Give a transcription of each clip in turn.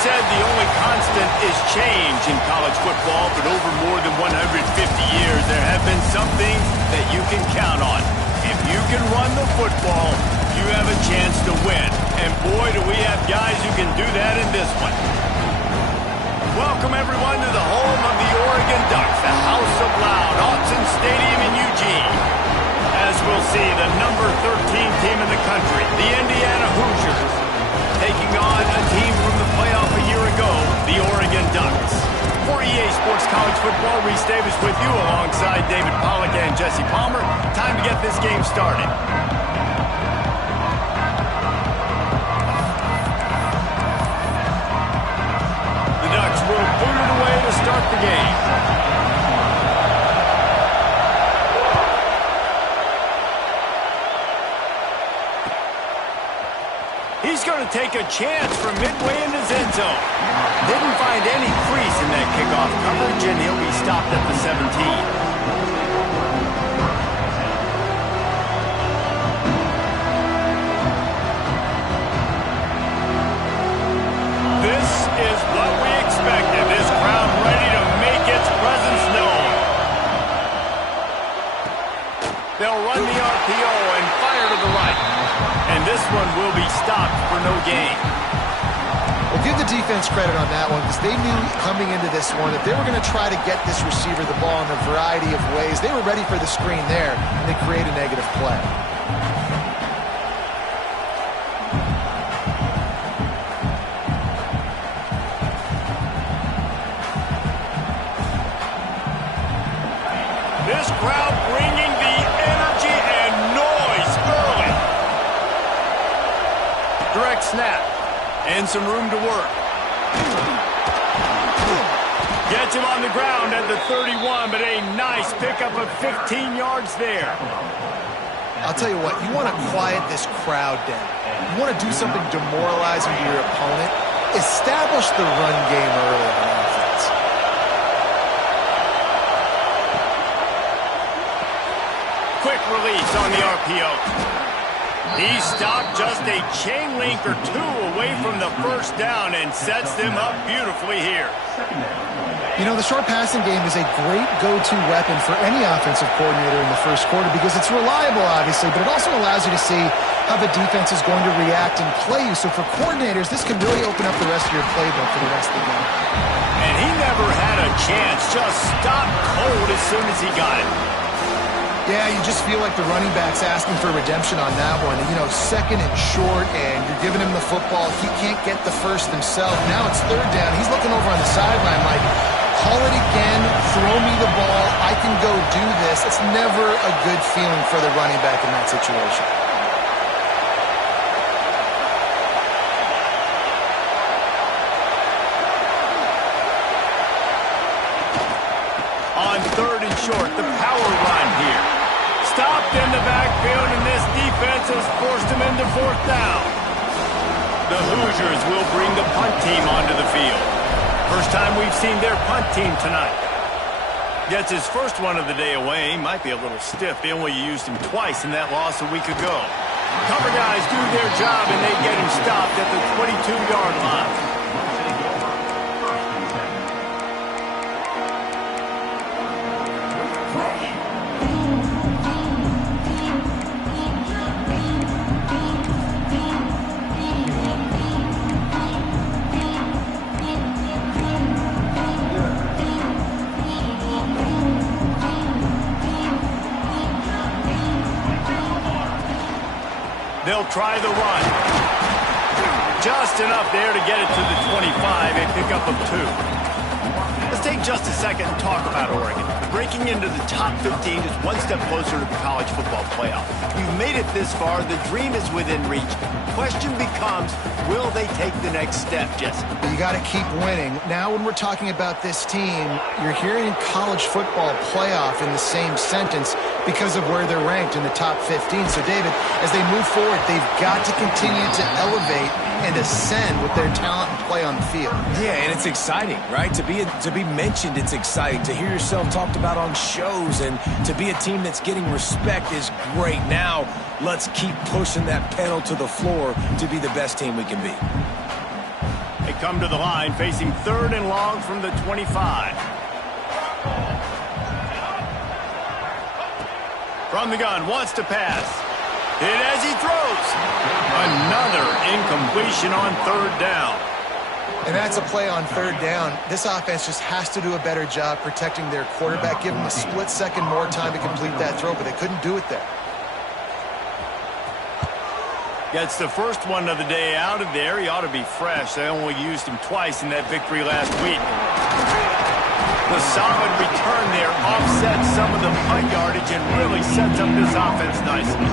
Said the only constant is change in college football, but over more than 150 years, there have been some things that you can count on. If you can run the football, you have a chance to win. And boy, do we have guys who can do that in this one. Welcome, everyone, to the home of the Oregon Ducks, the House of Loud, Autzen Stadium in Eugene. As we'll see, the number 13 team in the country, the Indiana Hoosiers, taking on a team from the playoff a year ago, the Oregon Ducks. For EA Sports College Football, Reese Davis with you alongside David Pollack and Jesse Palmer. Time to get this game started. The Ducks will boot it away to start the game. He's going to take a chance from midway in his end zone. Didn't find any crease in that kickoff coverage, and he'll be stopped at the 17. This is what we expected. This crowd ready to make its presence known. They'll run the RPO and fire to the right. And this one will be stopped for no gain. Well, give the defense credit on that one because they knew coming into this one that they were going to try to get this receiver the ball in a variety of ways. They were ready for the screen there, and they create a negative play. This crowd bringing the energy and noise early. Direct snap. And some room to work. Gets him on the ground at the 31, but a nice pickup of 15 yards there. I'll tell you what, you want to quiet this crowd down. You want to do something demoralizing to your opponent. Establish the run game early on offense. Quick release on the RPO. He stopped just a chain link or two away from the first down and sets them up beautifully here. You know, the short passing game is a great go-to weapon for any offensive coordinator in the first quarter because it's reliable, obviously, but it also allows you to see how the defense is going to react and play you. So for coordinators, this can really open up the rest of your playbook for the rest of the game. And he never had a chance, just stopped cold as soon as he got it. Yeah, you just feel like the running back's asking for redemption on that one. You know, second and short, and you're giving him the football. He can't get the first himself. Now it's third down. He's looking over on the sideline like, call it again, throw me the ball, I can go do this. It's never a good feeling for the running back in that situation. On third and short, the power run here. Stopped in the backfield, and this defense has forced him into fourth down. The Hoosiers will bring the punt team onto the field. First time we've seen their punt team tonight. Gets his first one of the day away. Might be a little stiff. They only used him twice in that loss a week ago. Cover guys do their job, and they get him stopped at the 22-yard line. They'll try the run. Just enough there to get it to the 25, a pickup of 2. Let's take just a second and talk about Oregon. Breaking into the top 15 is one step closer to the college football playoff. You've made it this far. The dream is within reach. Question becomes, will they take the next step, Jesse? You got to keep winning. Now when we're talking about this team, you're hearing college football playoff in the same sentence because of where they're ranked in the top 15. So, David, as they move forward, they've got to continue to elevate and ascend with their talent and play on the field. Yeah, and it's exciting, right? To be mentioned, it's exciting. To hear yourself talked about on shows and to be a team that's getting respect is great. Now, let's keep pushing that pedal to the floor to be the best team we can be. They come to the line facing 3rd and long from the 25. From the gun, wants to pass. Hit as he throws. Another incompletion on 3rd down. And that's a play on 3rd down. This offense just has to do a better job protecting their quarterback. Give them a split second more time to complete that throw, but they couldn't do it there. Gets the first one of the day out of there. He ought to be fresh. They only used him twice in that victory last week. The solid return there offsets some of the punt yardage and really sets up this offense nicely.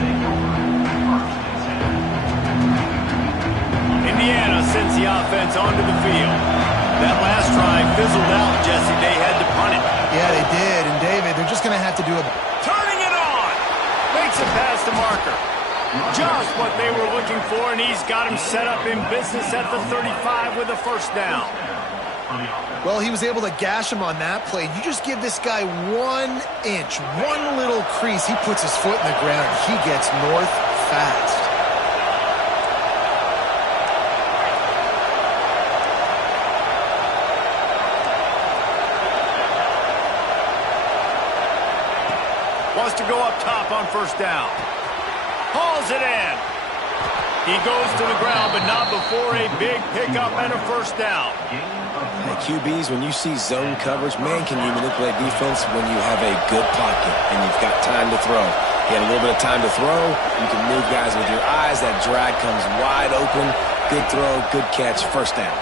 Indiana sends the offense onto the field. That last drive fizzled out, Jesse. They had to punt it. Yeah, they did. And, David, they're just going to have to do it. Turning it on! Makes it past the marker. Just what they were looking for, and he's got him set up in business at the 35 with a 1st down. Well, he was able to gash him on that play. You just give this guy 1 inch, one little crease. He puts his foot in the ground. He gets north fast. Wants to go up top on 1st down. Hauls it in. He goes to the ground, but not before a big pickup and a 1st down. Hey, QBs, when you see zone coverage, man, can you manipulate defense when you have a good pocket and you've got time to throw. You had a little bit of time to throw. You can move guys with your eyes. That drag comes wide open. Good throw, good catch, 1st down.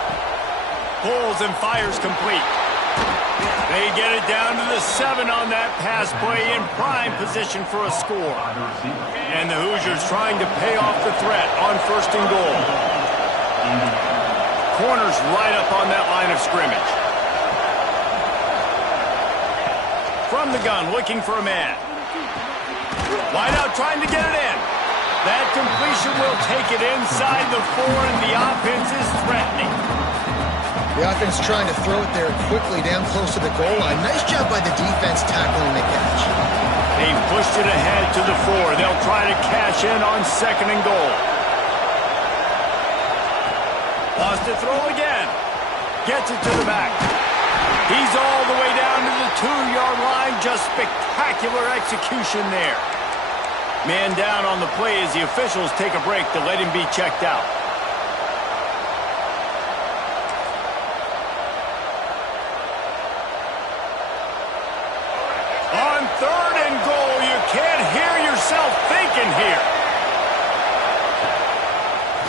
Pulls and fires complete. They get it down to the 7 on that pass play in prime position for a score. And the Hoosiers trying to pay off the threat on 1st and goal. Corners right up on that line of scrimmage. From the gun, looking for a man. Wide out, trying to get it in. That completion will take it inside the 4, and the offense is threatening. The offense trying to throw it there quickly down close to the goal line. Nice job by the defense tackling the catch. They pushed it ahead to the 4. They'll try to cash in on 2nd and goal. Wants to throw again. Gets it to the back. He's all the way down to the 2-yard line. Just spectacular execution there. Man down on the play as the officials take a break to let him be checked out. On 3rd and goal, you can't hear yourself thinking here.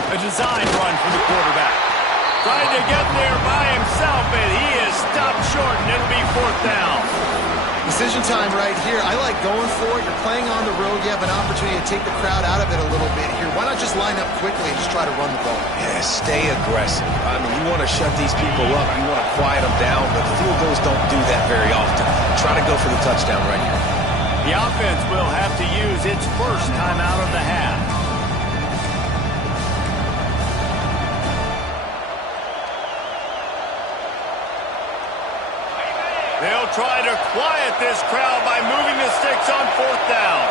A design run for the quarterback. Trying to get there by himself, and he is stopped short, and it'll be 4th down. Decision time right here. I like going for it. You're playing on the road. You have an opportunity to take the crowd out of it a little bit here. Why not just line up quickly and just try to run the ball? Yeah, stay aggressive. I mean, you want to shut these people up. You want to quiet them down, but field goals don't do that very often. Try to go for the touchdown right here. The offense will have to use its 1st timeout of the half. They'll try to quiet this crowd by moving the sticks on 4th down.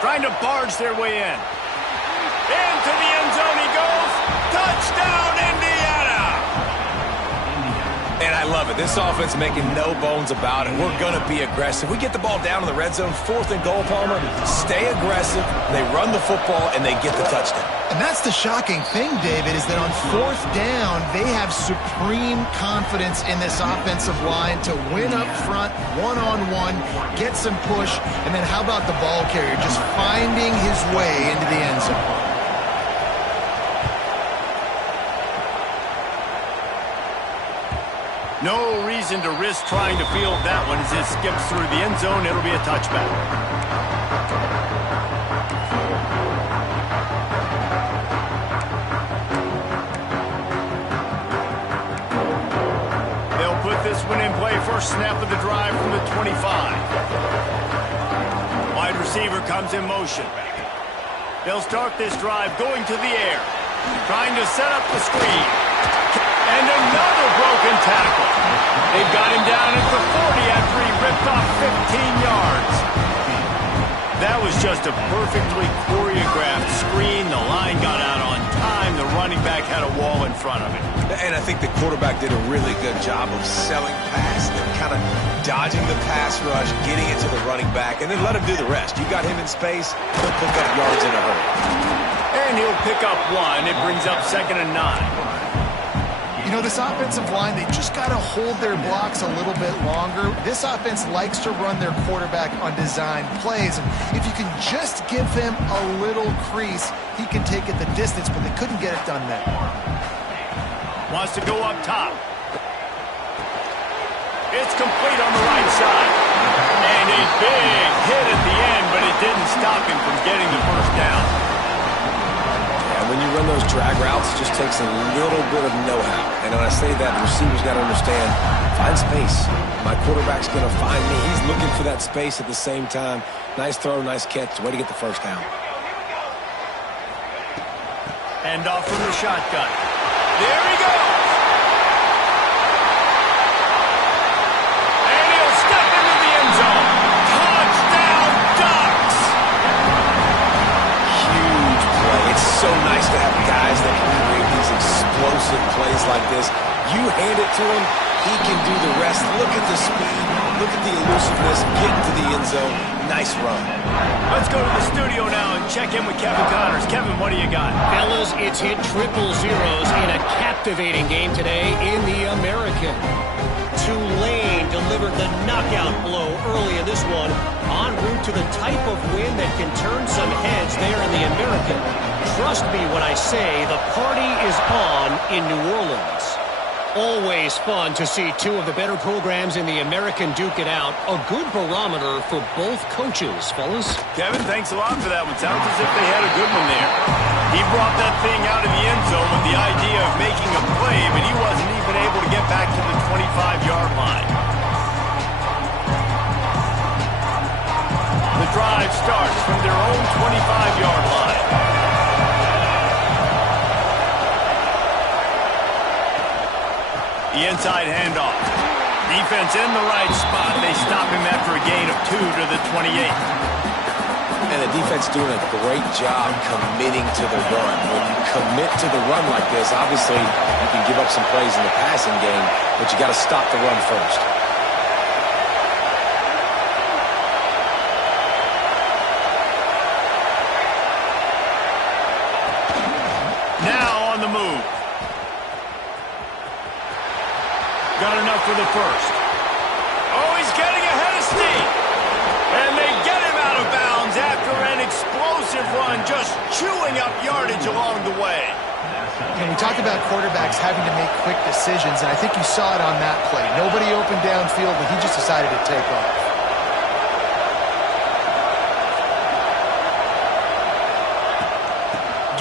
Trying to barge their way in. Into the end zone he goes. Touchdown, Indiana! And I love it. This offense making no bones about it. We're going to be aggressive. We get the ball down in the red zone, 4th and goal, Palmer. Stay aggressive. They run the football, and they get the touchdown. And that's the shocking thing, David, is that on 4th down, they have supreme confidence in this offensive line to win up front, one-on-one, get some push, and then how about the ball carrier just finding his way into the end zone? No reason to risk trying to field that one as it skips through the end zone. It'll be a touchback. They'll put this one in play. First snap of the drive from the 25. Wide receiver comes in motion. They'll start this drive going to the air, trying to set up the screen. And another broken tackle. They've got him down at the 40 after he ripped off 15 yards. That was just a perfectly choreographed screen. The line got out on time. The running back had a wall in front of him. And I think the quarterback did a really good job of selling past and kind of dodging the pass rush, getting it to the running back, and then let him do the rest. You got him in space, he'll pick up yards in a hurry. And he'll pick up 1. It brings up 2nd and 9. You know, this offensive line, they just got to hold their blocks a little bit longer. This offense likes to run their quarterback on design plays. And if you can just give him a little crease, he can take it the distance, but they couldn't get it done then. Wants to go up top. It's complete on the right side. And a big hit at the end, but it didn't stop him from getting the first down. When you run those drag routes, it just takes a little bit of know-how. And when I say that, the receiver's got to understand, find space. My quarterback's going to find me. He's looking for that space at the same time. Nice throw, nice catch. Way to get the first down. And off from the shotgun. There he goes. And he'll step into the end zone. Touchdown, Ducks! Huge play. It's so nice to have guys that can create these explosive plays like this. You hand it to him, he can do the rest. Look at the speed. Look at the elusiveness. Get into the end zone. Nice run. Let's go to the studio now and check in with Kevin Connors. Kevin, what do you got? Fellas, it's hit 000 in a captivating game today in the American. Tulane delivered the knockout blow early in this one, en route to the type of win that can turn some heads there in the American. Trust me when I say the party is on in New Orleans. Always fun to see two of the better programs in the American duke it out. A good barometer for both coaches, fellas. Kevin, thanks a lot for that one. Sounds as if they had a good one there. He brought that thing out of the end zone with the idea of making a play, but he wasn't even able to get back to the 25-yard line. The drive starts from their own 25-yard line. The inside handoff. Defense in the right spot. They stop him after a gain of 2 to the 28. And the defense doing a great job committing to the run. When you commit to the run like this, obviously you can give up some plays in the passing game, but you got to stop the run first. Now on the move. Got enough for the first. Oh, he's getting ahead of steam. And they get him out of bounds after an explosive run, just chewing up yardage along the way. And we talked about quarterbacks having to make quick decisions, and I think you saw it on that play. Nobody opened downfield, but he just decided to take off.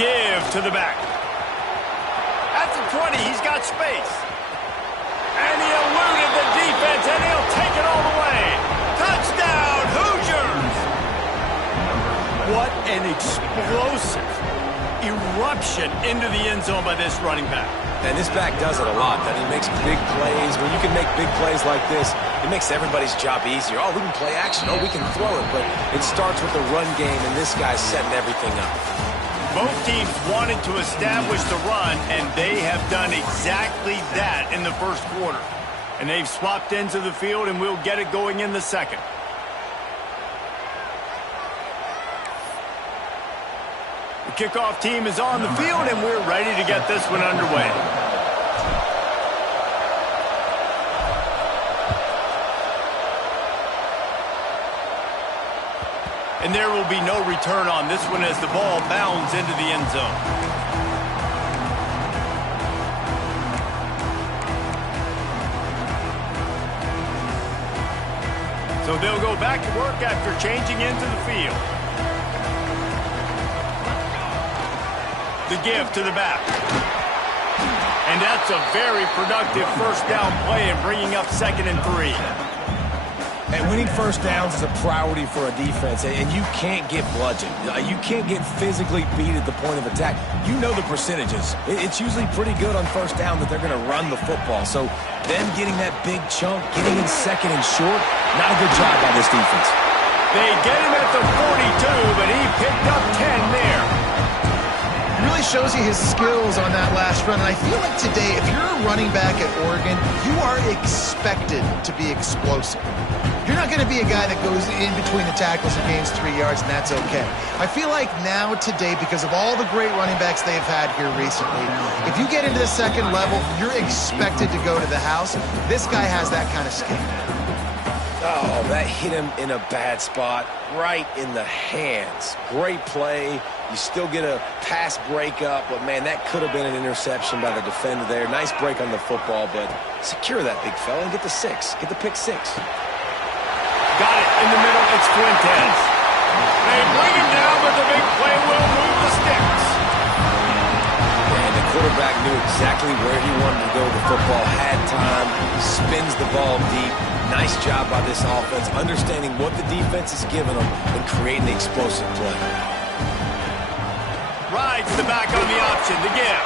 Give to the back. At the 20, he's got space. And he eluded the defense, and he'll take it all the way. Touchdown, Hoosiers! What an explosive eruption into the end zone by this running back. And this back does it a lot. That he makes big plays. When you can make big plays like this, it makes everybody's job easier. Oh, we can play action. Oh, we can throw it. But it starts with the run game, and this guy's setting everything up. Both teams wanted to establish the run, and they have done exactly that in the first quarter. And they've swapped ends of the field, and we'll get it going in the second. The kickoff team is on the field, and we're ready to get this one underway. And there will be no return on this one as the ball bounds into the end zone. So they'll go back to work after changing into the field. The give to the back. And that's a very productive first down play and bringing up 2nd and 3. And winning first downs is a priority for a defense, and you can't get bludgeoned. You can't get physically beat at the point of attack. You know the percentages. It's usually pretty good on first down that they're going to run the football. So them getting that big chunk, getting in 2nd and short, not a good job by this defense. They get him at the 42, but he picked up 10 there. It really shows you his skills on that last run. And I feel like today, if you're a running back at Oregon, you are expected to be explosive. You're not going to be a guy that goes in between the tackles and gains 3 yards, and that's okay. I feel like now, today, because of all the great running backs they've had here recently, if you get into the second level, you're expected to go to the house. This guy has that kind of skill. Oh, that hit him in a bad spot, right in the hands. Great play. You still get a pass breakup, but, man, that could have been an interception by the defender there. Nice break on the football, but secure that big fella and get the 6. Get the pick 6. Got it in the middle. It's Fuentes. They bring him down, but the big play will move the sticks. And the quarterback knew exactly where he wanted to go with the football, had time, spins the ball deep. Nice job by this offense, understanding what the defense is giving them and creating the explosive play. Rides the back on the option to give.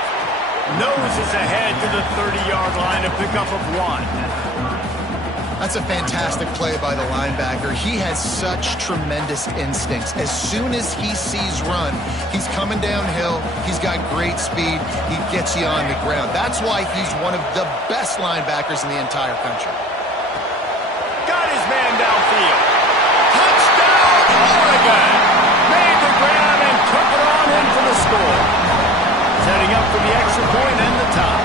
Noses ahead to the 30-yard line, a pickup of 1. That's a fantastic play by the linebacker. He has such tremendous instincts. As soon as he sees run, he's coming downhill. He's got great speed. He gets you on the ground. That's why he's one of the best linebackers in the entire country. Got his man downfield. Touchdown, Oregon! Made the ground and took it on in for the score. Setting up for the extra point and the top.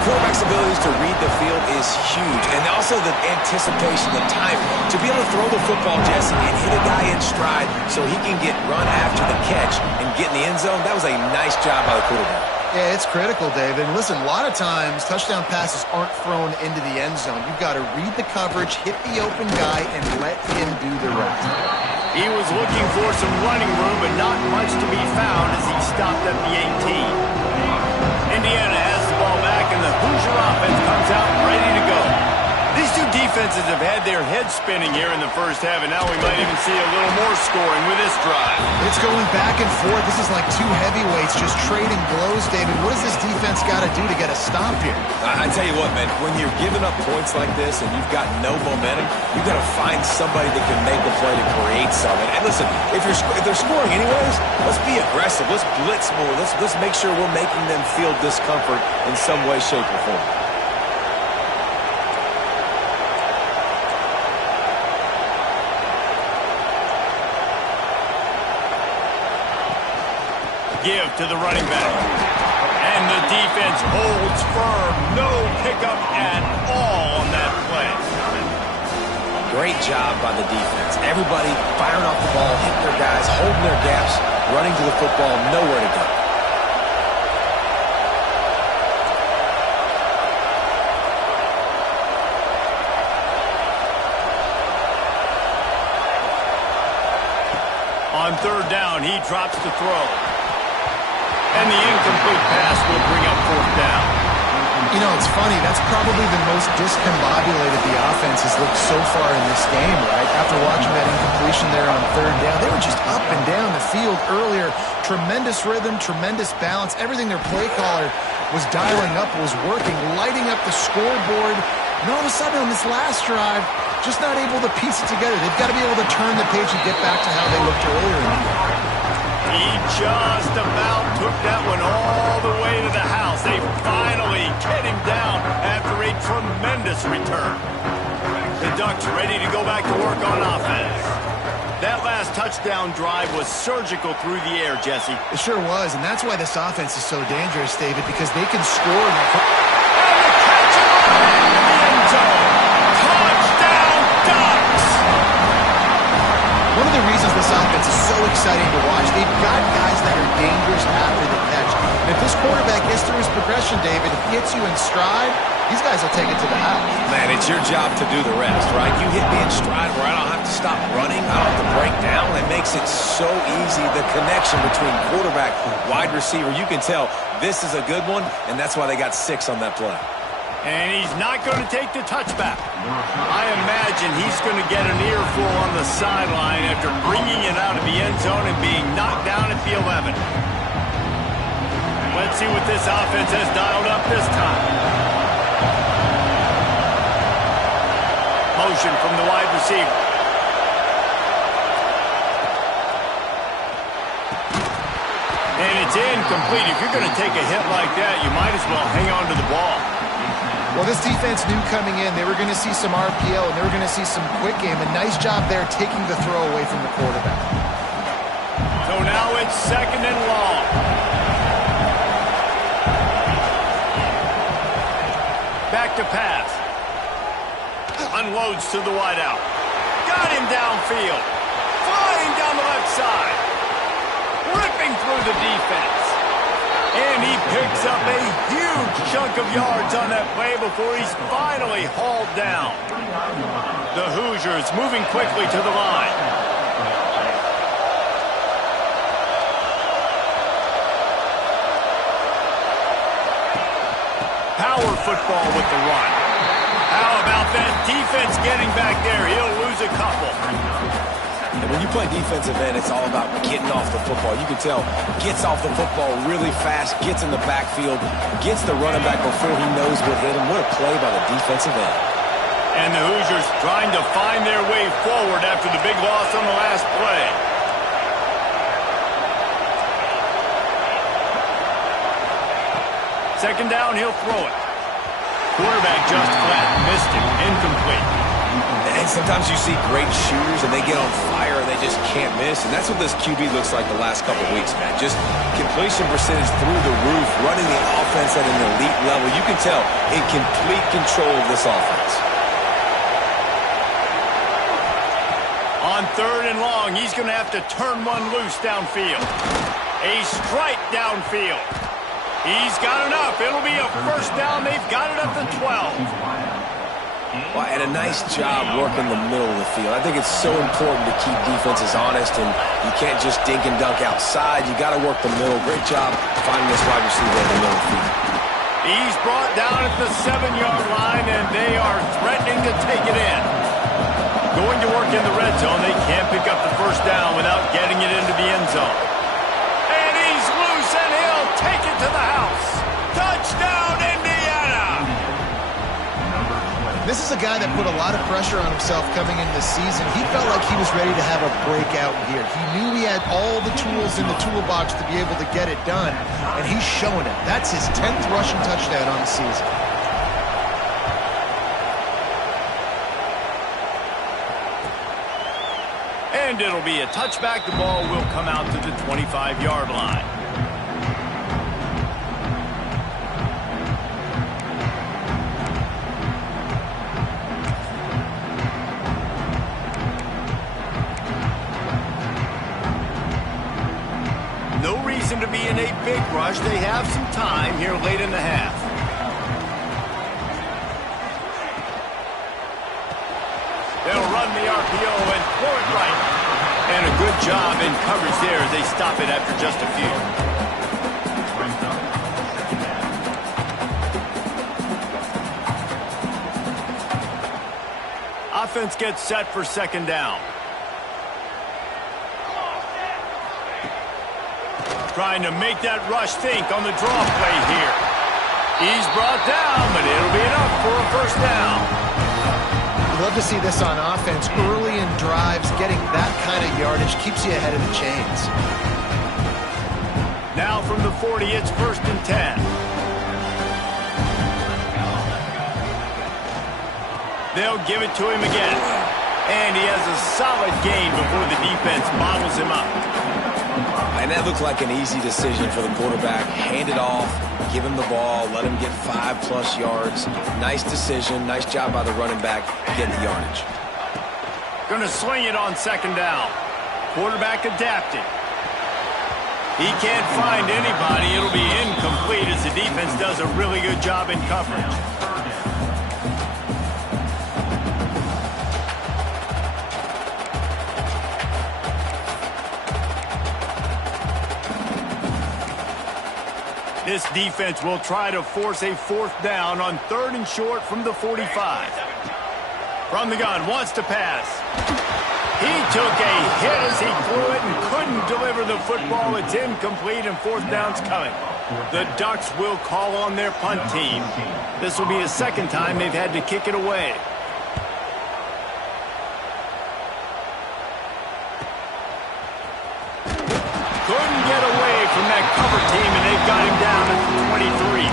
Quarterback's abilities to read the field is huge, and also the anticipation, the time to be able to throw the football, Jesse, and hit a guy in stride so he can get run after the catch and get in the end zone. That was a nice job by the quarterback. Yeah, it's critical, David. And listen, a lot of times touchdown passes aren't thrown into the end zone. You've got to read the coverage, hit the open guy, and let him do the rest. He was looking for some running room, but not much to be found as he stopped at the 18. Indiana has the ball back, and the Hoosier offense comes out ready to go. These two defenses have had their heads spinning here in the first half, and now we might even see a little more scoring with this drive. It's going back and forth. This is like two heavyweights just trading blows, David. What does this defense got to do to get a stop here? I tell you what, man, when you're giving up points like this and you've got no momentum, you've got to find somebody that can make a play to create something. And listen, if they're scoring anyways, let's be aggressive. Let's blitz more. Let's make sure we're making them feel discomfort in some way, shape, or form. Give to the running back. And the defense holds firm. No pickup at all on that play. Great job by the defense. Everybody firing off the ball, hitting their guys, holding their gaps, running to the football, nowhere to go. On third down, he drops to throw. And the incomplete pass will bring up fourth down. You know, it's funny. That's probably the most discombobulated the offense has looked so far in this game, right? After watching that incompletion there on third down, they were just up and down the field earlier. Tremendous rhythm, tremendous balance. Everything their play caller was dialing up was working, lighting up the scoreboard. And all of a sudden on this last drive, just not able to piece it together. They've got to be able to turn the page and get back to how they looked earlier in the game. He just about took that one all the way to the house. They finally get him down after 8 a tremendous return. The Ducks ready to go back to work on offense. That last touchdown drive was surgical through the air, Jesse. It sure was, and that's why this offense is so dangerous, David, because they can score in the end zone. Touchdown, Ducks! One of the reasons this offense is so exciting to watch, they've got guys that are dangerous after the catch. And if this quarterback gets through his progression, David, if he hits you in stride, these guys will take it to the house. Man, it's your job to do the rest, right? You hit me in stride where I don't have to stop running. I don't have to break down. It makes it so easy, the connection between quarterback, wide receiver. You can tell this is a good one, and that's why they got 6 on that play. And he's not going to take the touchback. I imagine he's going to get an earful on the sideline after bringing it out of the end zone and being knocked down at the 11. Let's see what this offense has dialed up this time. Motion from the wide receiver. And it's incomplete. If you're going to take a hit like that, you might as well hang on to the ball. Well, this defense knew coming in they were going to see some RPO and they were going to see some quick game. A nice job there taking the throw away from the quarterback. So now it's 2nd and long. Back to pass. Unloads to the wideout. Got him downfield. Flying down the left side. Ripping through the defense. And he picks up a huge chunk of yards on that play before he's finally hauled down. The Hoosiers moving quickly to the line. Power football with the run. How about that defense getting back there? He'll lose a couple. And when you play defensive end, it's all about getting off the football. You can tell, gets off the football really fast, gets in the backfield, gets the running back before he knows what hit him. What a play by the defensive end. And the Hoosiers trying to find their way forward after the big loss on the last play. Second down, he'll throw it. Quarterback just flat, missed it, incomplete. And sometimes you see great shooters and they get on fire and they just can't miss. And that's what this QB looks like the last couple weeks, man. Just completion percentage through the roof, running the offense at an elite level. You can tell in complete control of this offense. On 3rd and long, he's going to have to turn one loose downfield. A strike downfield. He's got enough. It'll be a 1st down. They've got it at the 12. Well, and a nice job working the middle of the field. I think it's so important to keep defenses honest, and you can't just dink and dunk outside. You got to work the middle. Great job finding this wide receiver in the middle of the field. He's brought down at the 7-yard line, and they are threatening to take it in. Going to work in the red zone. They can't pick up the 1st down without getting it into the end zone. And he's loose, and he'll take it to the house. Touchdown, Indiana! This is a guy that put a lot of pressure on himself coming into the season. He felt like he was ready to have a breakout here. He knew he had all the tools in the toolbox to be able to get it done, and he's showing it. That's his 10th rushing touchdown on the season. And it'll be a touchback. The ball will come out to the 25-yard line. No reason to be in a big rush. They have some time here late in the half. They'll run the RPO and throw it right. And a good job in coverage there as they stop it after just a few. Offense gets set for 2nd down. Trying to make that rush think on the draw play here. He's brought down, but it'll be enough for a 1st down. Love to see this on offense. Early in drives, getting that kind of yardage keeps you ahead of the chains. Now from the 40, it's 1st and 10. They'll give it to him again. And he has a solid gain before the defense bottles him up. And that looked like an easy decision for the quarterback. Hand it off, give him the ball, let him get 5+ yards. Nice decision. Nice job by the running back getting the yardage. Going to swing it on second down. Quarterback adapted. He can't find anybody. It'll be incomplete as the defense does a really good job in coverage. This defense will try to force a 4th down on 3rd and short from the 45. From the gun, wants to pass. He took a hit as he threw it and couldn't deliver the football. It's incomplete and 4th down's coming. The Ducks will call on their punt team. This will be the 2nd time they've had to kick it away. Couldn't get away from that cover team, and they've got him down at the 23.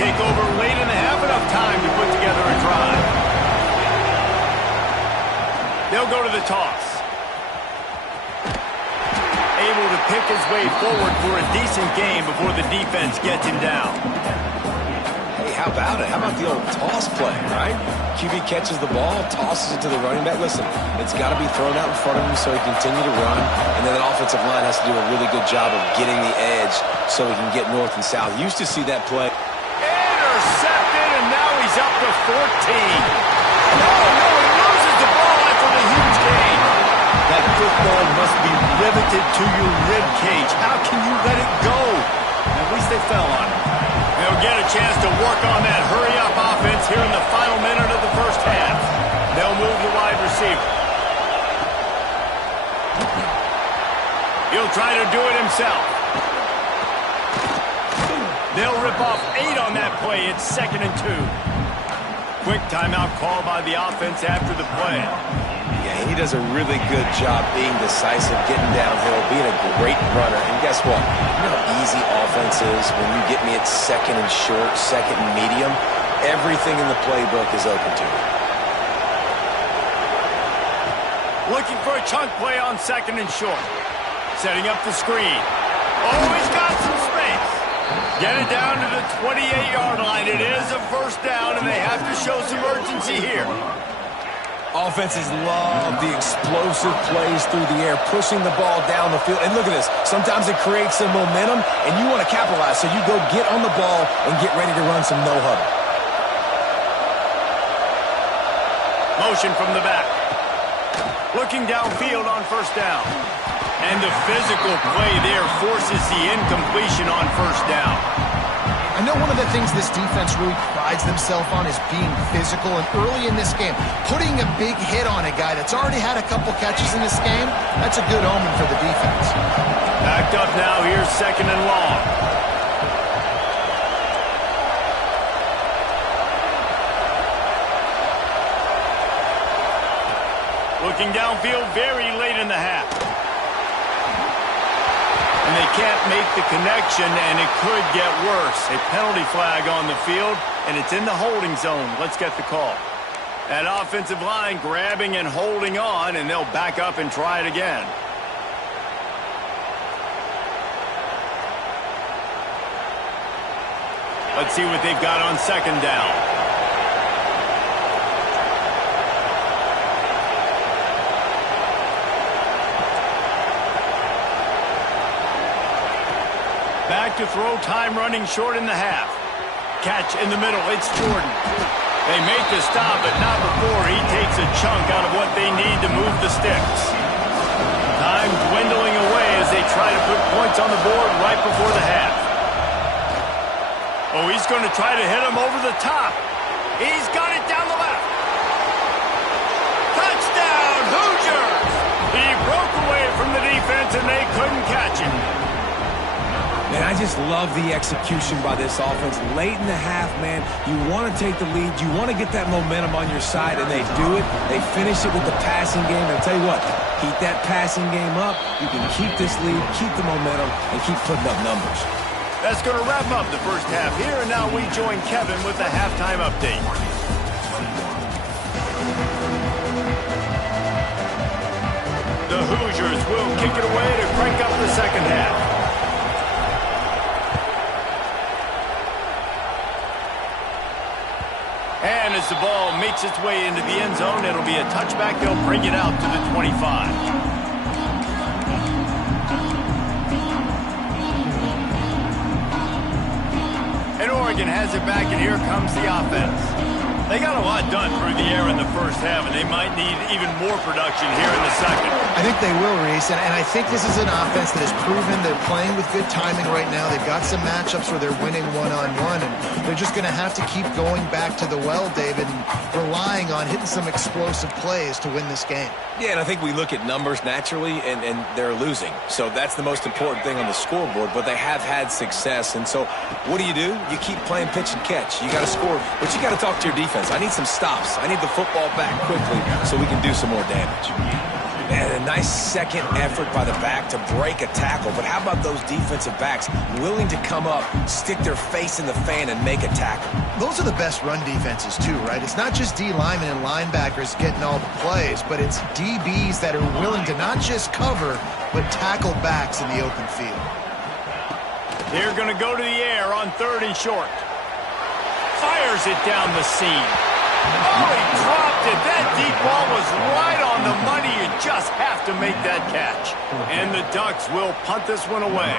Take over late in the half, enough time to put together a drive. They'll go to the toss. Able to pick his way forward for a decent game before the defense gets him down. Hey, how about it? How about the old toss play, right? QB catches the ball, tosses it to the running back. Listen, it's got to be thrown out in front of him so he can continue to run. And then the offensive line has to do a really good job of getting the edge so he can get north and south. Used to see that play. Intercepted, and now he's up to 14. No, he loses the ball after the huge gain. That football must be riveted to your rib cage. How can you let it go? At least they fell on it. They'll get a chance to work on that hurry-up offense here in the final minute of the first half. They'll move the wide receiver. He'll try to do it himself. They'll rip off 8 on that play. It's 2nd and 2. Quick timeout call by the offense after the play. Yeah, he does a really good job being decisive, getting downhill, being a great runner. And guess what? You know how easy offense is when you get me at 2nd and short, 2nd and medium? Everything in the playbook is open to me. Looking for a chunk play on 2nd and short. Setting up the screen. Oh, he's got some space. Get it down to the 28-yard line. It is a 1st down, and they have to show some urgency here. Offenses love the explosive plays through the air, pushing the ball down the field. And look at this. Sometimes it creates some momentum, and you want to capitalize. So you go get on the ball and get ready to run some no-huddle. Motion from the back. Looking downfield on 1st down. And the physical play there forces the incompletion on 1st down. I know one of the things this defense really prides themselves on is being physical, and early in this game, putting a big hit on a guy that's already had a couple catches in this game, that's a good omen for the defense. Backed up now, here's 2nd and long. Looking downfield very late in the half. And they can't make the connection, and it could get worse. A penalty flag on the field, and it's in the holding zone. Let's get the call. That offensive line grabbing and holding on, and they'll back up and try it again. Let's see what they've got on 2nd down. Back to throw, time running short in the half. Catch in the middle, it's Jordan. They make the stop, but not before he takes a chunk out of what they need to move the sticks. Time dwindling away as they try to put points on the board right before the half. Oh, he's going to try to hit him over the top. He's got it down the left. Touchdown, Hoosiers! He broke away from the defense, and they couldn't catch him. Man, I just love the execution by this offense. Late in the half, man, you want to take the lead. You want to get that momentum on your side, and they do it. They finish it with the passing game. And I'll tell you what, keep that passing game up. You can keep this lead, keep the momentum, and keep putting up numbers. That's going to wrap up the first half here, and now we join Kevin with the halftime update. The Hoosiers will kick it away to crank up the second half. And as the ball makes its way into the end zone, it'll be a touchback. They'll bring it out to the 25. And Oregon has it back, and here comes the offense. They got a lot done through the air in the first half, and they might need even more production here in the second. I think they will, Reese, and I think this is an offense that has proven they're playing with good timing right now. They've got some matchups where they're winning one-on-one, and they're just going to have to keep going back to the well, David, and relying on hitting some explosive plays to win this game. Yeah, and I think we look at numbers naturally, and they're losing. So that's the most important thing on the scoreboard, but they have had success. And so what do? You keep playing pitch and catch. You got to score, but you got to talk to your defense. I need some stops. I need the football back quickly so we can do some more damage. And a nice second effort by the back to break a tackle. But how about those defensive backs willing to come up, stick their face in the fan, and make a tackle? Those are the best run defenses, too, right? It's not just D linemen and linebackers getting all the plays, but it's DBs that are willing to not just cover, but tackle backs in the open field. They're going to go to the air on 3rd and short. Fires it down the seam. Oh, he dropped it. That deep ball was right on the money. You just have to make that catch. And the Ducks will punt this one away.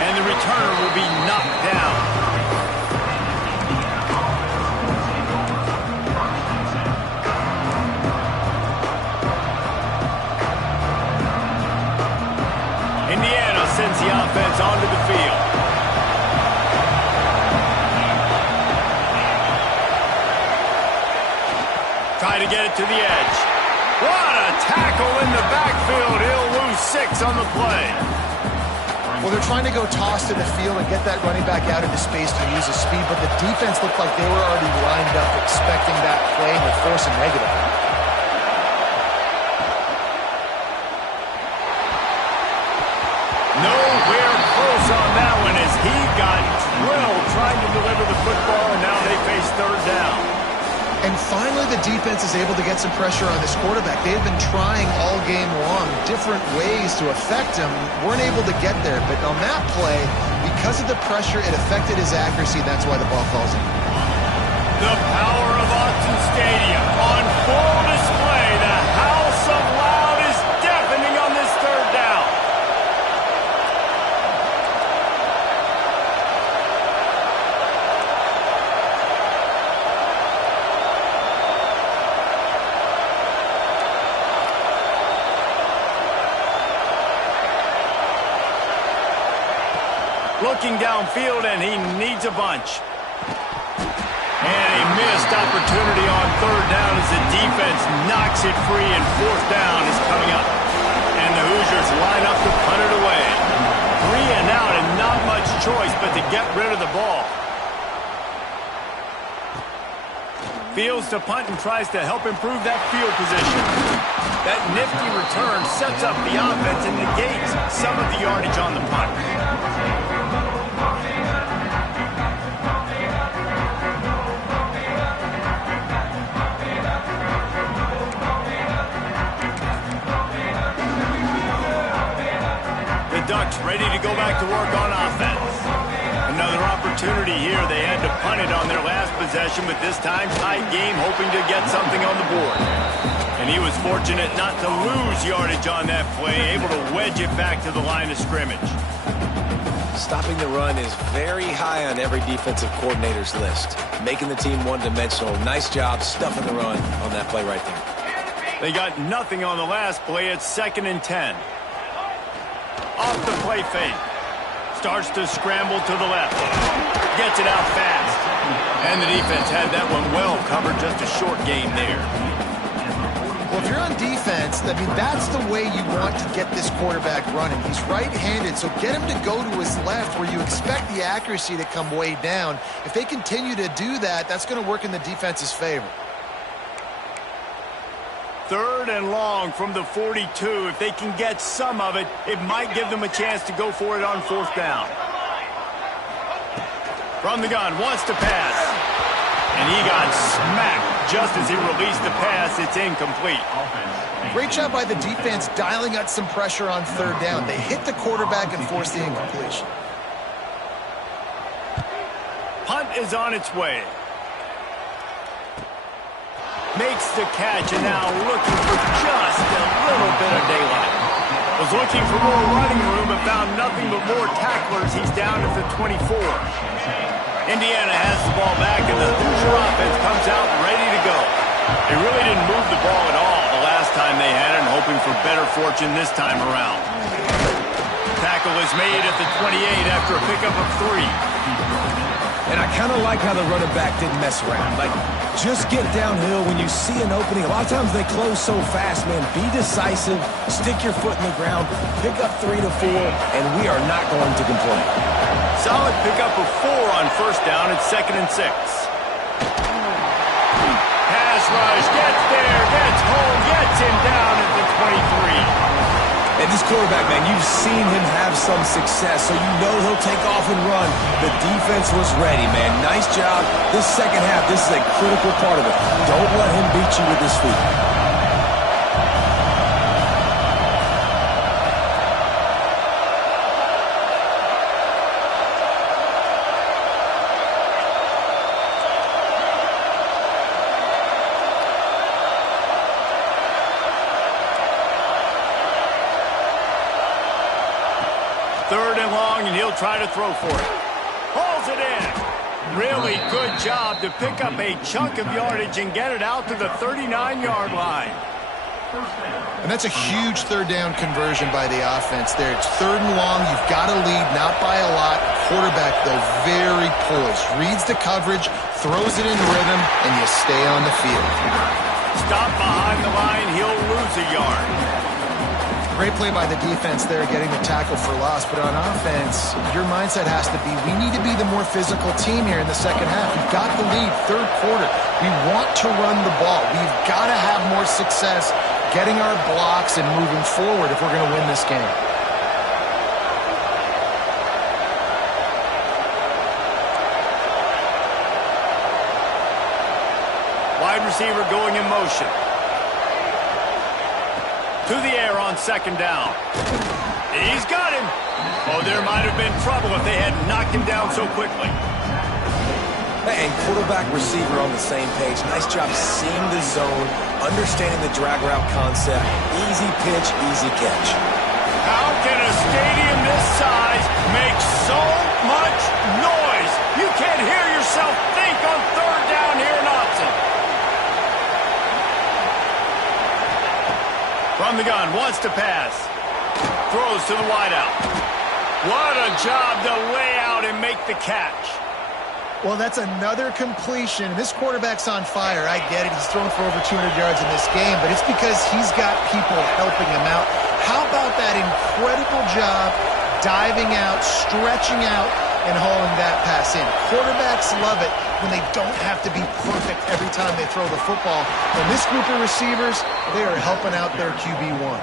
And the returner will be knocked down. Sends the offense onto the field. Try to get it to the edge. What a tackle in the backfield. He'll lose 6 on the play. Well, they're trying to go toss to the field and get that running back out into space to use his speed, but the defense looked like they were already lined up expecting that play and they're forcing negative. Nowhere close on that one as he got drilled trying to deliver the football, and now they face 3rd down. And finally the defense is able to get some pressure on this quarterback. They've been trying all game long different ways to affect him. Weren't able to get there, but on that play, because of the pressure, it affected his accuracy. That's why the ball falls in. The power of Autzen Stadium on full display. The house of loud is deafening on this 3rd down. Looking downfield, and he needs a bunch. And a missed opportunity on 3rd down as the defense knocks it free, and 4th down is coming up. And the Hoosiers line up to punt it away. 3 and out, and not much choice but to get rid of the ball. Fields to punt and tries to help improve that field position. That nifty return sets up the offense and negates some of the yardage on the punt. Ducks ready to go back to work on offense. Another opportunity here. They had to punt it on their last possession, but this time tight game, hoping to get something on the board. And he was fortunate not to lose yardage on that play, able to wedge it back to the line of scrimmage. Stopping the run is very high on every defensive coordinator's list. Making the team one-dimensional. Nice job stuffing the run on that play right there. They got nothing on the last play. It's 2nd and 10. Off the play fake. Starts to scramble to the left. Gets it out fast. And the defense had that one well covered, just a short game there. Well, if you're on defense, I mean, that's the way you want to get this quarterback running. He's right-handed, so get him to go to his left where you expect the accuracy to come way down. If they continue to do that, that's going to work in the defense's favor. 3rd and long from the 42. If they can get some of it, it might give them a chance to go for it on 4th down. From the gun, wants to pass. And he got smacked just as he released the pass. It's incomplete. Great job by the defense dialing out some pressure on 3rd down. They hit the quarterback and forced the incompletion. Punt is on its way. Makes the catch, and now looking for just a little bit of daylight. Was looking for more running room, but found nothing but more tacklers. He's down at the 24. Indiana has the ball back, and the Hoosier offense comes out ready to go. They really didn't move the ball at all the last time they had it, and hoping for better fortune this time around. Tackle is made at the 28 after a pickup of 3. And I kind of like how the running back didn't mess around. Like, just get downhill when you see an opening. A lot of times they close so fast, man. Be decisive, stick your foot in the ground, pick up 3 to 4, and we are not going to complain. Solid pickup of 4 on 1st down. It's 2nd and 6. Pass rush, gets there, gets home, gets him down at the 23. And this quarterback, man, you've seen him have some success, so you know he'll take off and run. The defense was ready, man. Nice job. This second half, this is a critical part of it. Don't let him beat you with his feet. Try to throw for it. Pulls it in. Really good job to pick up a chunk of yardage and get it out to the 39-yard line. And that's a huge 3rd down conversion by the offense there. It's 3rd and long. You've got to lead, not by a lot. Quarterback, though, very poised. Reads the coverage, throws it in rhythm, and you stay on the field. Stop behind the line. He'll lose a yard. Great play by the defense there, getting the tackle for loss. But on offense, your mindset has to be, we need to be the more physical team here in the second half. We've got the lead, 3rd quarter. We want to run the ball. We've got to have more success getting our blocks and moving forward if we're going to win this game. Wide receiver going in motion. To the air on 2nd down. He's got him. Oh, there might have been trouble if they had knocked him down so quickly. And quarterback, receiver on the same page. Nice job seeing the zone, understanding the drag route concept. Easy pitch, easy catch. How can a stadium this size make so much noise? You can't hear yourself think on 3rd down here in Austin. From the gun, wants to pass. Throws to the wideout. What a job to lay out and make the catch. Well, that's another completion. This quarterback's on fire. I get it. He's thrown for over 200 yards in this game, but it's because he's got people helping him out. How about that incredible job diving out, stretching out, and hauling that pass in? Quarterbacks love it when they don't have to be perfect every time they throw the football. And this group of receivers, they are helping out their QB1.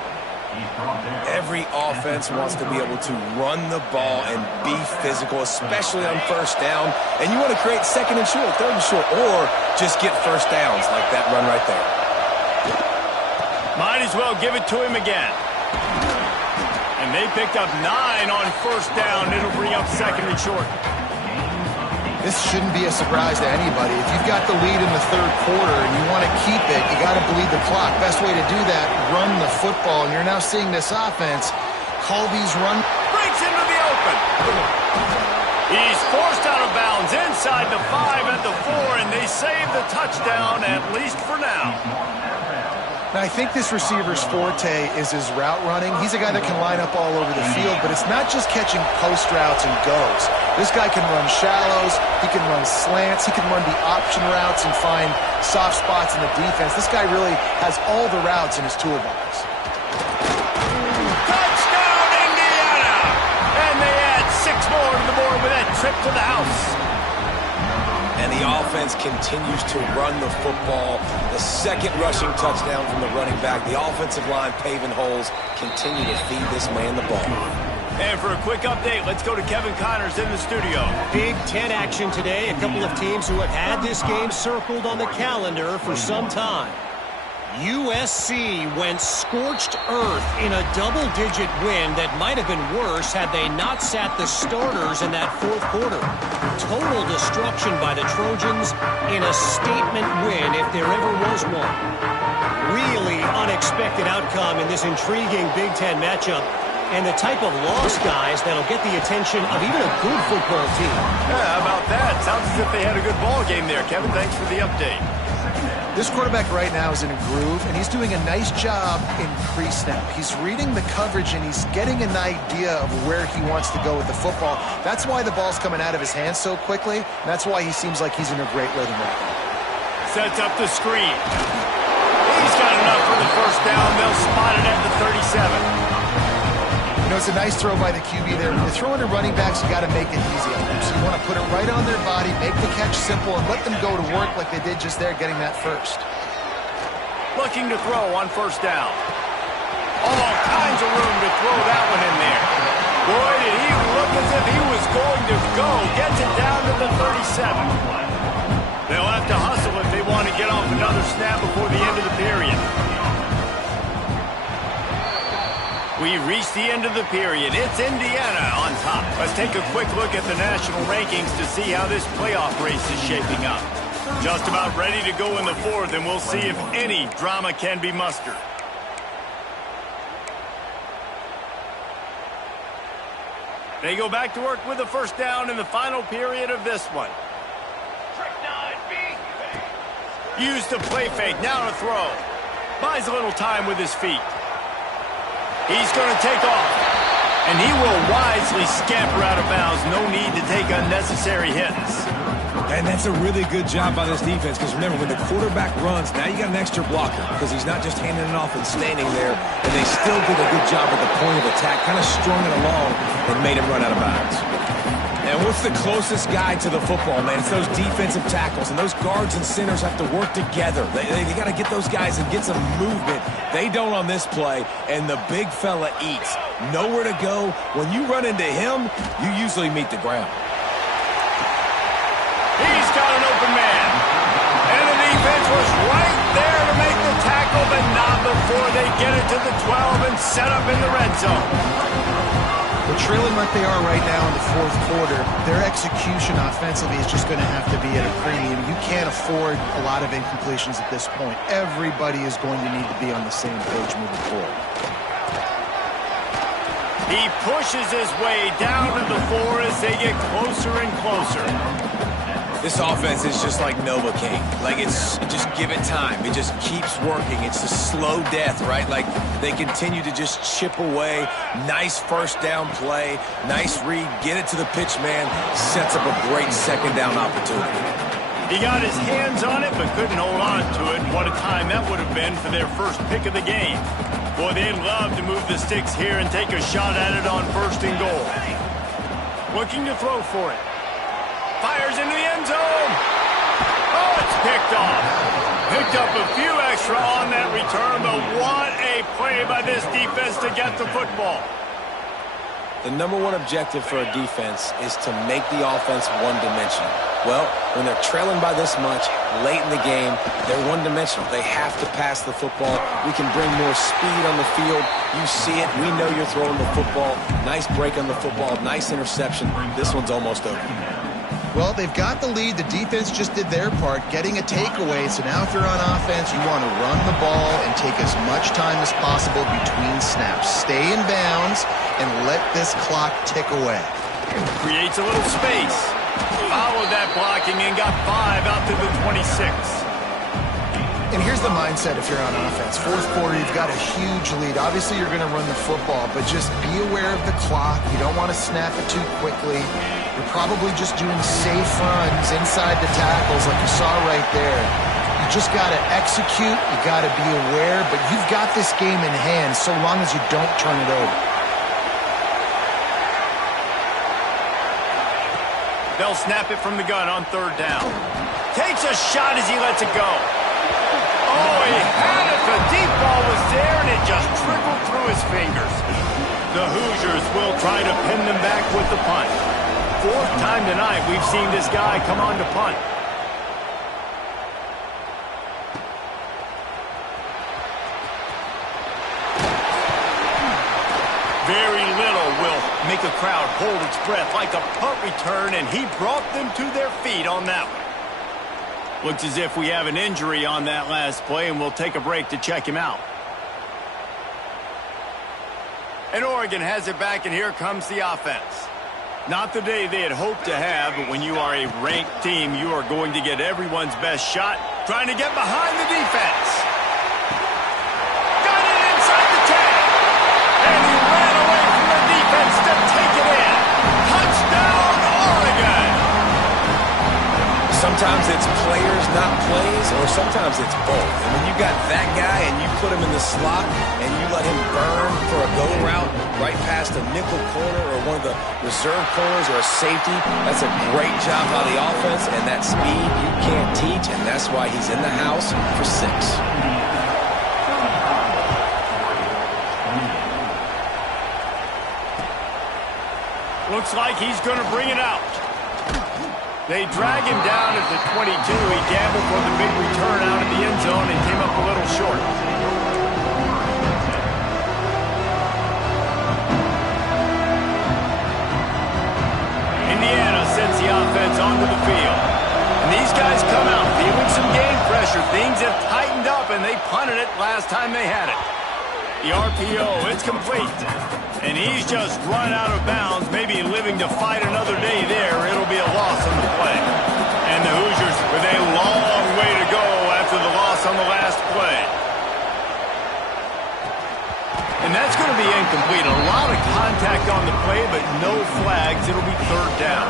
Every offense wants to be able to run the ball and be physical, especially on 1st down. And you want to create 2nd and short, 3rd and short, or just get 1st downs like that run right there. Might as well give it to him again. And they picked up 9 on 1st down. It'll bring up 2nd and short. This shouldn't be a surprise to anybody. If you've got the lead in the 3rd quarter and you want to keep it, you got to bleed the clock. Best way to do that, run the football. And you're now seeing this offense call these run. Breaks into the open. He's forced out of bounds inside the 5 at the 4, and they save the touchdown, at least for now. Now, I think this receiver's forte is his route running. He's a guy that can line up all over the field, but it's not just catching post routes and goes. This guy can run shallows, he can run slants, he can run the option routes and find soft spots in the defense. This guy really has all the routes in his toolbox. Touchdown, Indiana! And they add 6 more to the board with that trip to the house. And the offense continues to run the football. The second rushing touchdown from the running back. The offensive line paving holes. Continue to feed this man the ball. And for a quick update, let's go to Kevin Connors in the studio. Big Ten action today. A couple of teams who have had this game circled on the calendar for some time. USC went scorched earth in a double-digit win that might have been worse had they not sat the starters in that fourth quarter. Total destruction by the Trojans in a statement win if there ever was one. Really unexpected outcome in this intriguing Big Ten matchup, and the type of loss, guys, that'll get the attention of even a good football team. Yeah, how about that? Sounds as if they had a good ball game there. Kevin, thanks for the update. This quarterback right now is in a groove, and he's doing a nice job in pre-snap. He's reading the coverage, and he's getting an idea of where he wants to go with the football. That's why the ball's coming out of his hands so quickly, and that's why he seems like he's in a great rhythm right now. Sets up the screen. He's got enough for the first down. They'll spot it at the 37. You know, it's a nice throw by the QB there. When you're throwing to running backs, you got to make it easy on them. So you want to put it right on their body, make the catch simple, and let them go to work like they did just there, getting that first. Looking to throw on first down. All kinds of room to throw that one in there. Boy, did he look as if he was going to go. Gets it down to the 37. They'll have to hustle if they want to get off another snap before the end of the period. We reached the end of the period. It's Indiana on top. Let's take a quick look at the national rankings to see how this playoff race is shaping up. Just about ready to go in the fourth, and we'll see if any drama can be mustered. They go back to work with the first down in the final period of this one. Use the play fake. Now to throw. Buys a little time with his feet. He's going to take off, and he will wisely scamper out of bounds. No need to take unnecessary hits. And that's a really good job by this defense, because remember, when the quarterback runs, now you got an extra blocker, because he's not just handing it off and standing there, and they still did a good job at the point of attack, kind of strung it along and made him run out of bounds. And what's the closest guy to the football, man? It's those defensive tackles, and those guards and centers have to work together. They got to get those guys and get some movement. They don't on this play, and the big fella eats. Nowhere to go. When you run into him, you usually meet the ground. He's got an open man. And the defense was right there to make the tackle, but not before they get it to the 12 and set up in the red zone. They're trailing like they are right now in the fourth quarter. Their execution offensively is just going to have to be at a premium. You can't afford a lot of incompletions at this point. Everybody is going to need to be on the same page moving forward. He pushes his way down to the 4 as they get closer and closer. This offense is just like Novocaine. Like, just give it time. It just keeps working. It's a slow death, right? Like, they continue to just chip away. Nice first down play. Nice read. Get it to the pitch man. Sets up a great second down opportunity. He got his hands on it, but couldn't hold on to it. What a time that would have been for their first pick of the game. Boy, they'd love to move the sticks here and take a shot at it on first and goal. Looking to throw for it. Fires into the end zone. Oh, it's picked off. Picked up a few extra on that return, but what a play by this defense to get the football. The number one objective for a defense is to make the offense one-dimensional. Well, when they're trailing by this much, late in the game, they're one-dimensional. They have to pass the football. We can bring more speed on the field. You see it. We know you're throwing the football. Nice break on the football. Nice interception. This one's almost over. Well, they've got the lead. The defense just did their part, getting a takeaway. So now if you're on offense, you want to run the ball and take as much time as possible between snaps. Stay in bounds and let this clock tick away. Creates a little space. Followed that blocking and got 5 out to the 26. And here's the mindset if you're on offense. Fourth quarter, you've got a huge lead. Obviously, you're going to run the football, but just be aware of the clock. You don't want to snap it too quickly. You're probably just doing safe runs inside the tackles like you saw right there. You just got to execute. You got to be aware, but you've got this game in hand so long as you don't turn it over. They'll snap it from the gun on third down. Takes a shot as he lets it go. Oh, he had it. The deep ball was there, and it just trickled through his fingers. The Hoosiers will try to pin them back with the punt. Fourth time tonight we've seen this guy come on to punt. Very little will make a crowd hold its breath like a punt return, and he brought them to their feet on that one. Looks as if we have an injury on that last play, and we'll take a break to check him out. And Oregon has it back, and here comes the offense. Not the day they had hoped to have, but when you are a ranked team, you are going to get everyone's best shot, trying to get behind the defense. Got it inside the 10. And he ran away from the defense to take it in. Touchdown, Oregon! Sometimes it's players, not plays, or sometimes it's both. And when you got that guy and you put him in the slot and you let him burn for a go route right past a nickel corner or one of the reserve corners or a safety, that's a great job by the offense, and that speed you can't teach, and that's why he's in the house for 6. Looks like he's going to bring it out. They drag him down at the 22. He gambled for the big return out of the end zone and came up a little short. Indiana sends the offense onto the field. And these guys come out feeling some game pressure. Things have tightened up, and they punted it last time they had it. The RPO, it's complete. And he's just run out of bounds, maybe living to fight another day there. It'll be a loss on the play. And the Hoosiers with a long way to go after the loss on the last play. And that's going to be incomplete. A lot of contact on the play, but no flags. It'll be third down.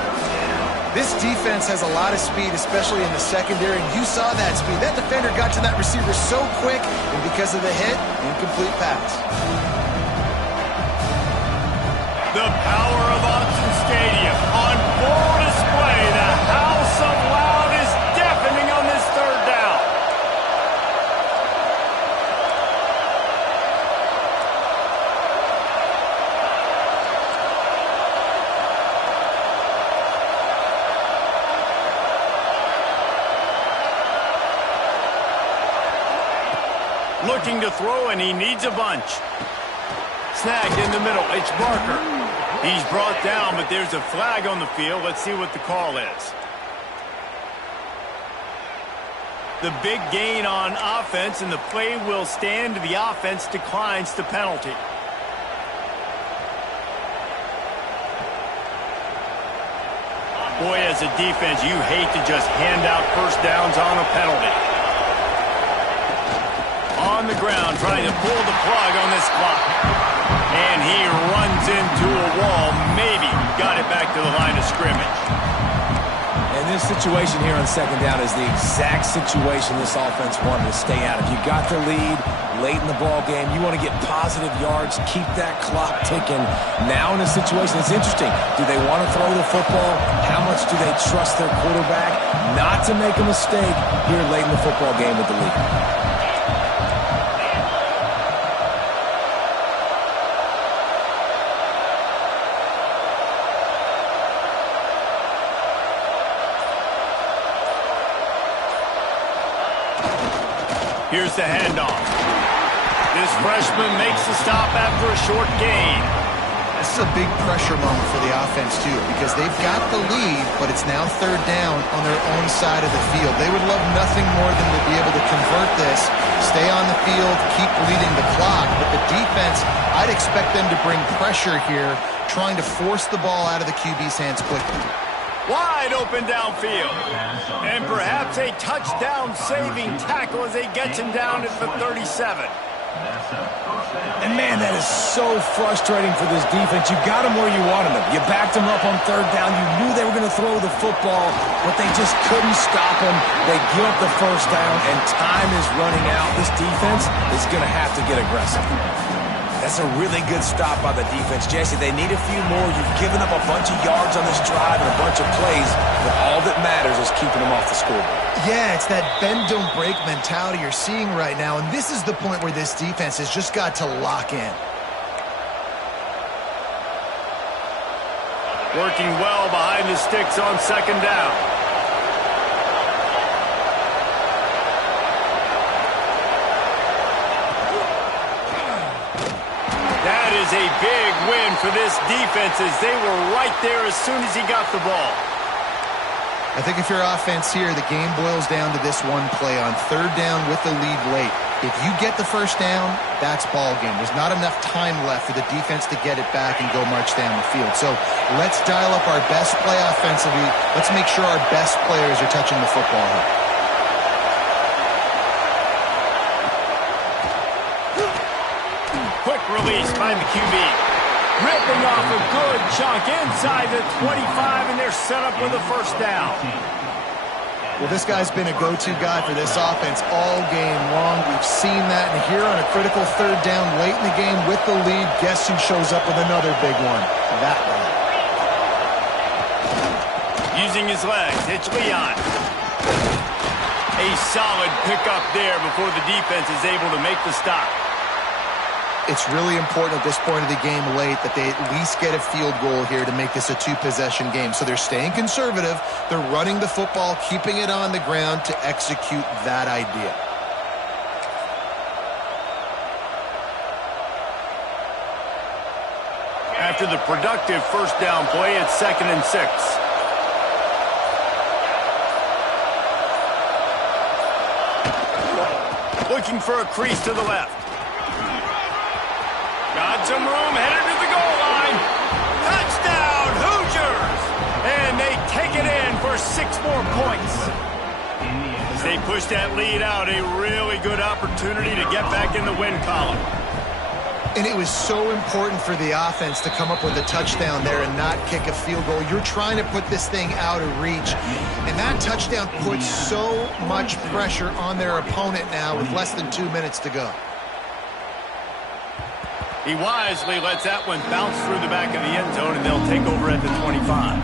This defense has a lot of speed, especially in the secondary, and you saw that speed. That defender got to that receiver so quick, and because of the hit, incomplete pass. The power of Autzen Stadium on full display. The house of loud is deafening on this third down. Looking to throw, and he needs a bunch. Snagged in the middle. It's Barker. He's brought down, but there's a flag on the field. Let's see what the call is. The big gain on offense, and the play will stand. The offense declines the penalty. Boy, as a defense, you hate to just hand out first downs on a penalty. On the ground, trying to pull the plug on this clock. And he runs into a wall. Maybe got it back to the line of scrimmage. And this situation here on second down is the exact situation this offense wanted to stay out of. You got the lead late in the ball game. You want to get positive yards, keep that clock ticking. Now in a situation, it's interesting. Do they want to throw the football? How much do they trust their quarterback not to make a mistake here late in the football game with the lead? Here's the handoff. This freshman makes the stop after a short gain. This is a big pressure moment for the offense, too, because they've got the lead, but it's now third down on their own side of the field. They would love nothing more than to be able to convert this, stay on the field, keep leading the clock. But the defense, I'd expect them to bring pressure here, trying to force the ball out of the QB's hands quickly. Wide open downfield. And perhaps a touchdown-saving tackle as he gets him down at the 37. And, man, that is so frustrating for this defense. You got them where you wanted them. You backed them up on third down. You knew they were going to throw the football, but they just couldn't stop them. They give up the first down, and time is running out. This defense is going to have to get aggressive. That's a really good stop by the defense. Jesse, they need a few more. You've given up a bunch of yards on this drive and a bunch of plays, but all that matters is keeping them off the scoreboard. Yeah, it's that bend, don't break mentality you're seeing right now, and this is the point where this defense has just got to lock in. Working well behind the sticks on second down. That is a big win for this defense as they were right there as soon as he got the ball. I think if you're offense here, the game boils down to this one play on third down with the lead late. If you get the first down, that's ball game. There's not enough time left for the defense to get it back and go march down the field. So let's dial up our best play offensively. Let's make sure our best players are touching the football here. Quick release by the QB. Ripping off a good chunk inside the 25, and they're set up with a first down. Well, this guy's been a go-to guy for this offense all game long. We've seen that, and here on a critical third down late in the game with the lead, guess who shows up with another big one? That one. Using his legs, it's Leon. A solid pickup there before the defense is able to make the stop. It's really important at this point of the game late that they at least get a field goal here to make this a two-possession game. So they're staying conservative. They're running the football, keeping it on the ground to execute that idea. After the productive first down play, it's 2nd and 6. Looking for a crease to the left. Got some room, headed to the goal line. Touchdown, Hoosiers! And they take it in for 6 more points. As they push that lead out, a really good opportunity to get back in the win column. And it was so important for the offense to come up with a touchdown there and not kick a field goal. You're trying to put this thing out of reach. And that touchdown puts so much pressure on their opponent now with less than 2 minutes to go. He wisely lets that one bounce through the back of the end zone, and they'll take over at the 25.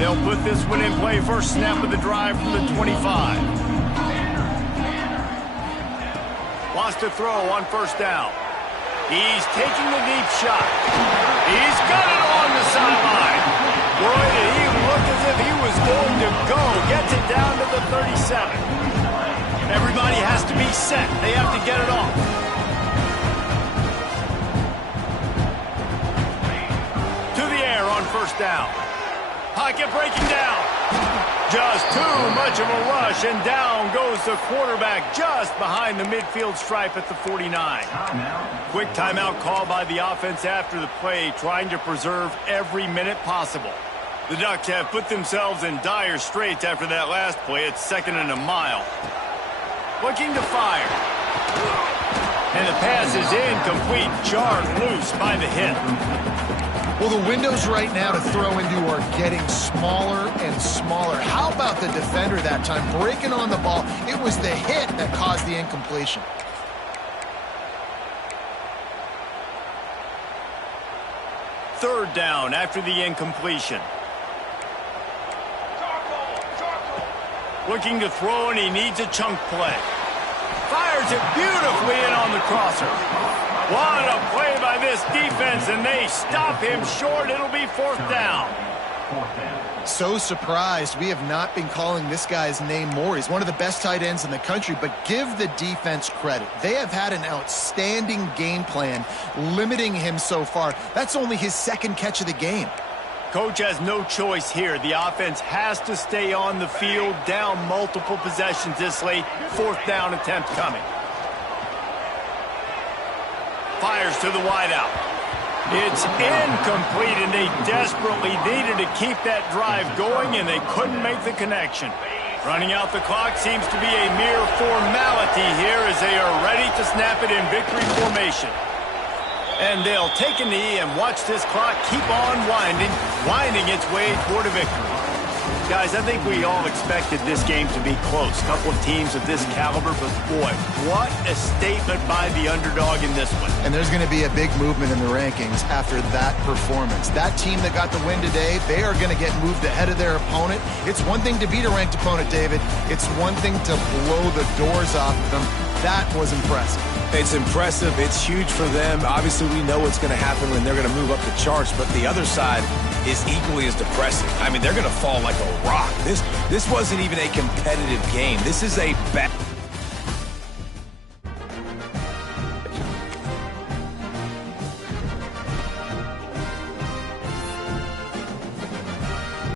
They'll put this one in play. First snap of the drive from the 25. Wants to throw on first down. He's taking the deep shot. He's got it on the sideline. Boy, did he look as if he was going to go. Gets it down to the 37. Everybody has to be set. They have to get it off. To the air on first down. Pocket breaking down. Just too much of a rush, and down goes the quarterback just behind the midfield stripe at the 49. Quick timeout call by the offense after the play, trying to preserve every minute possible. The Ducks have put themselves in dire straits after that last play. It's 2nd and a mile. Looking to fire. And the pass is incomplete, jarred loose by the hit. Well, the windows right now to throw into are getting smaller and smaller. How about the defender that time breaking on the ball? It was the hit that caused the incompletion. Third down after the incompletion. Looking to throw, and he needs a chunk play. Fires it beautifully in on the crosser. What a play by this defense, and they stop him short. It'll be 4th down. So surprised we have not been calling this guy's name more. He's one of the best tight ends in the country, but give the defense credit. They have had an outstanding game plan limiting him so far. That's only his 2nd catch of the game. Coach has no choice here. The offense has to stay on the field, down multiple possessions this late. 4th down attempt coming. Fires to the wideout. It's incomplete, and they desperately needed to keep that drive going, and they couldn't make the connection. Running out the clock seems to be a mere formality here as they are ready to snap it in victory formation. And they'll take a knee and watch this clock keep on winding its way toward a victory. Guys, I think we all expected this game to be close. A couple of teams of this caliber, but boy, what a statement by the underdog in this one. And there's going to be a big movement in the rankings after that performance. That team that got the win today, they are going to get moved ahead of their opponent. It's one thing to beat a ranked opponent, David. It's one thing to blow the doors off of them. That was impressive. It's impressive. It's huge for them. Obviously, we know what's going to happen when they're going to move up the charts, but the other side is equally as depressing. I mean, they're going to fall like a rock. This wasn't even a competitive game. This is a